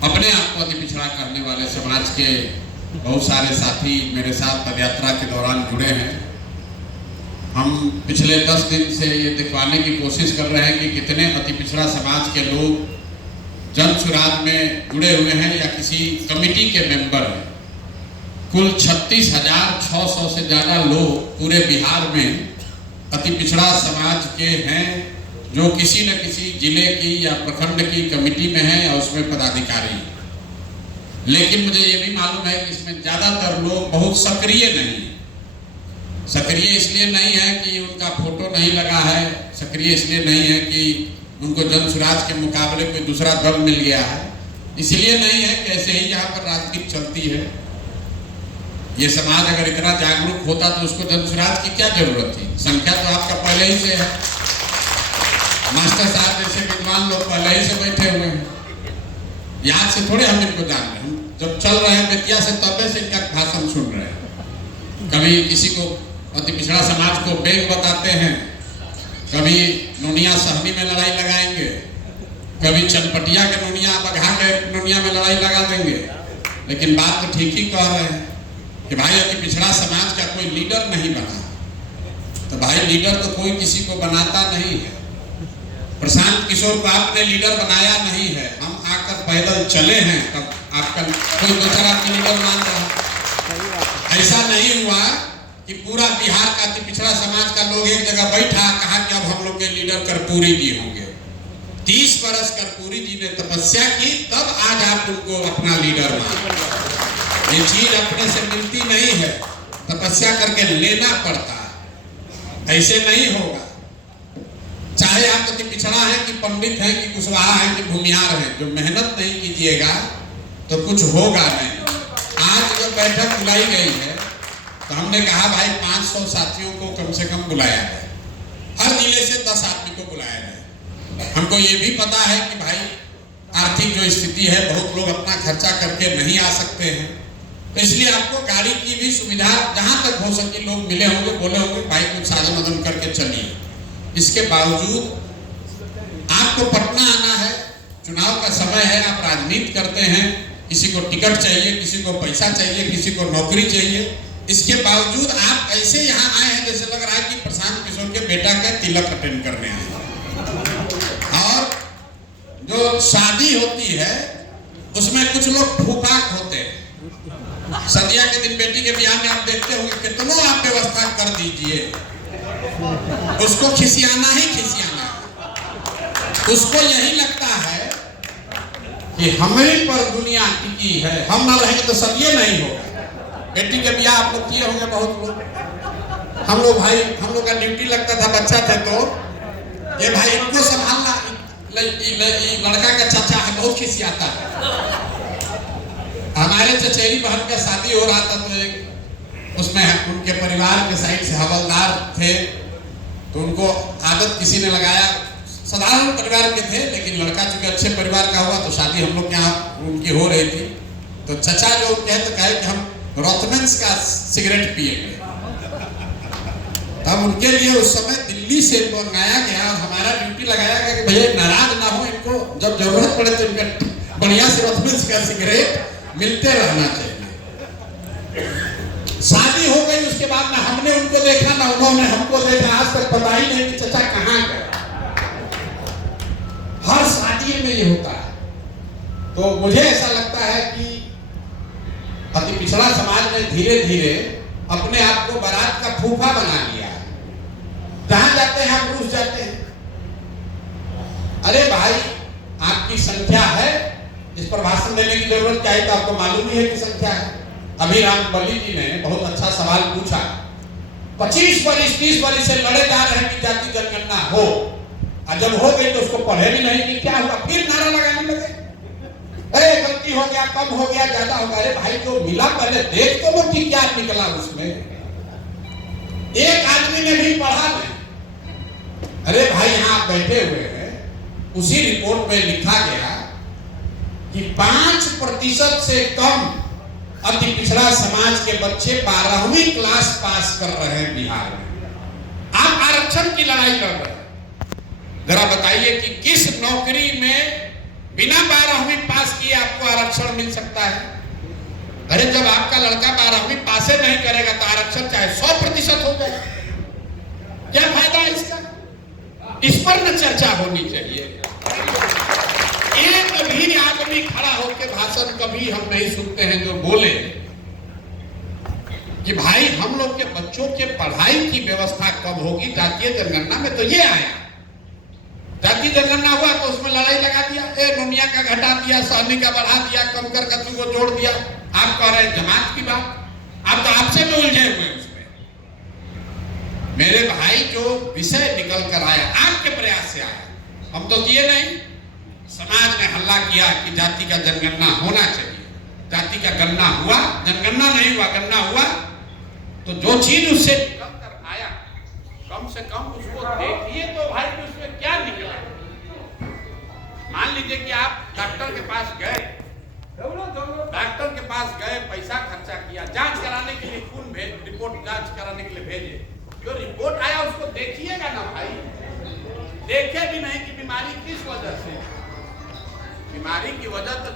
अपने आप को अति पिछड़ा करने वाले समाज के बहुत सारे साथी मेरे साथ पदयात्रा के दौरान जुड़े हैं। हम पिछले 10 दिन से ये दिखवाने की कोशिश कर रहे हैं कि कितने अति पिछड़ा समाज के लोग जन सुराज में जुड़े हुए हैं या किसी कमेटी के मेंबर हैं। कुल 36,600 से ज़्यादा लोग पूरे बिहार में अति पिछड़ा समाज के हैं जो किसी न किसी जिले की या प्रखंड की कमेटी में है या उसमें पदाधिकारी है। लेकिन मुझे ये भी मालूम है कि इसमें ज़्यादातर लोग बहुत सक्रिय नहीं हैं। सक्रिय इसलिए नहीं है कि उनका फोटो नहीं लगा है, सक्रिय इसलिए नहीं है कि उनको जन सुराज के मुकाबले कोई दूसरा दल मिल गया है, इसलिए नहीं है कि ऐसे ही यहाँ पर राजनीति चलती है। ये समाज अगर इतना जागरूक होता तो उसको जन सुराज की क्या जरूरत थी। संख्या तो आपका पहले ही से है, मास्टर साहब जैसे विद्वान लोग पहले ही से बैठे हुए हैं, याद से थोड़े हम इनको जान रहे हैं। हम जब चल रहे हैं बेतिया से तबे से इनका भाषण सुन रहे हैं। कभी किसी को अति पिछड़ा समाज को बेग बताते हैं, कभी नोनिया सहनी में लड़ाई लगाएंगे, कभी चनपटिया के नोनिया बघा के नोनिया में लड़ाई लगा देंगे। लेकिन बात तो ठीक ही कह रहे हैं कि भाई अति पिछड़ा समाज का कोई लीडर नहीं बना। तो भाई लीडर तो कोई किसी को बनाता नहीं है। प्रशांत किशोर को आपने लीडर बनाया नहीं है, हम आकर पैदल चले हैं तब आपका कोई दूसरा आपकी लीडर मान रहा। ऐसा नहीं हुआ कि पूरा बिहार का अति पिछड़ा समाज का लोग एक जगह बैठा कहा कि अब हम लोग के लीडर कर्पूरी जी होंगे। 30 बरस कर्पूरी जी ने तपस्या की, तब आज आप उनको अपना लीडर मान। ये चीज अपने से मिलती नहीं है, तपस्या करके लेना पड़ता है, ऐसे नहीं होगा। चाहे आप अति पिछड़ा है कि पंडित है कि कुशवाहा है कि भूमिहार है, जो मेहनत नहीं कीजिएगा तो कुछ होगा नहीं। आज जब बैठक बुलाई गई है तो हमने कहा भाई 500 साथियों को कम से कम बुलाया जाए, हर जिले से 10 आदमी को बुलाया जाए। हमको ये भी पता है कि भाई आर्थिक जो स्थिति है, बहुत लोग अपना खर्चा करके नहीं आ सकते हैं, तो इसलिए आपको गाड़ी की भी सुविधा जहां तक हो सके लोग मिले होंगे, बोले होंगे भाई कुछ साधन मदन करके चलिए। इसके बावजूद आपको पटना आना है, चुनाव का समय है, आप राजनीति करते हैं, किसी को टिकट चाहिए, किसी को पैसा चाहिए, किसी को नौकरी चाहिए, इसके बावजूद आप ऐसे यहाँ आए हैं जैसे लग रहा है कि प्रशांत किशोर के बेटा का तिलक अटेंड करने आए हैं। और जो शादी होती है उसमें कुछ लोग फूकाक होते हैं। सदिया के दिन बेटी के ब्याह में आप देखते होंगे कितनों आप व्यवस्था कर दीजिए, उसको खिसियाना ही खिसियाना। उसको यही लगता है कि हमें पर दुनिया टिकी है, हम ना रहेंगे तो सब ये नहीं होगा। बेटी के ब्याह आप लोग किए होंगे बहुत लोग। हम लोग भाई, हम लोग का ड्यूटी लगता था बच्चा थे तो ये भाई इनको संभालना, लड़का का चाचा है बहुत खिसियाता है। हमारे चचेरी बहन का शादी हो रहा था तो एक उसमें उनके परिवार के साइड से हवलदार थे, तो उनको आदत किसी ने लगाया, साधारण परिवार के थे लेकिन लड़का चूंकि अच्छे परिवार का हुआ तो शादी हम लोग के यहाँ उनकी हो रही थी। तो चचा जो कहे तो कहे कि हम रोथमेंस का सिगरेट पिएंगे। तब उनके लिए उस समय दिल्ली से मंगाया गया और हमारा ड्यूटी लगाया गया कि भैया नाराज ना हो, इनको जब जरूरत पड़े तो इनका बढ़िया से रोथमेंस का सिगरेट मिलते रहना चाहिए। शादी हो गई, उसके बाद ना हमने उनको देखा ना उन्होंने हमको देखा, आज तक पता ही नहीं कि चचा कहाँ गए। हर शादी में ये होता है। तो मुझे ऐसा लगता है कि अति पिछड़ा समाज ने धीरे धीरे अपने आप को बारात का फूफा बना लिया है। जहां जाते हैं आप रूस जाते हैं, अरे भाई आपकी संख्या है, इस पर भाषण देने की जरूरत क्या है, तो आपको मालूम ही है कि संख्या है। अभी राम बली जी ने बहुत अच्छा सवाल पूछा, 25 बरिस 30 बरिस से लड़े जा रहे हैं कि जाति जनगणना हो, और जब हो गई तो उसको पढ़े भी नहीं कि क्या हुआ, फिर नारा लगाने लगे, अरे गलती हो गया, कम हो गया, ज्यादा हो गया। अरे भाई जो मिला पहले देख तो लो कि क्या निकला उसमें। एक आदमी ने भी पढ़ा नहीं। अरे भाई यहाँ बैठे हुए हैं, उसी रिपोर्ट में लिखा गया कि 5% से कम अति पिछड़ा समाज के बच्चे 12वीं क्लास पास कर रहे हैं बिहार में। आप आरक्षण की लड़ाई लड़ रहे हैं, जरा बताइए कि किस नौकरी में बिना 12वीं पास किए आपको मिल सकता है? अरे जब आपका लड़का 12वीं पासे नहीं करेगा तो आरक्षण चाहे 100% हो जाए, क्या फायदा है इसका? इस पर न चर्चा होनी चाहिए। एक भी आदमी खड़ा होकर भाषण कभी हम नहीं सुनते हैं जो बोले कि भाई हम लोग के बच्चों के पढ़ाई की व्यवस्था कब होगी। जातीय जनगणना में तो ये आया, जातीय जनगणना हुआ तो उसमें लड़ाई लगा दिया, नोमिया का घटा दिया, सहनी का बढ़ा दिया, कम कर कतु को जोड़ दिया। आप कह रहे हैं जमात की बात, आप तो आपसे में उलझे हुए उसमें। मेरे भाई जो विषय निकल कर आया आपके प्रयास से आया, हम तो किए नहीं। समाज ने हल्ला किया कि जाति का जनगणना होना चाहिए, जाति का गणना हुआ, जनगणना नहीं हुआ, गणना हुआ, तो जो चीज उससे निकल कर आया कम से कम उसको देखिए तो भाई उसमें क्या निकला। मान लीजिए कि आप डॉक्टर के पास गए, डॉक्टर के पास गए, पैसा खर्चा किया, जांच कराने के लिए खून रिपोर्ट जांच कराने के लिए भेजे, जो रिपोर्ट आया उसको देखिएगा ना भाई। देखे भी नहीं कि बीमारी किस वजह से, बीमारी की वजह तो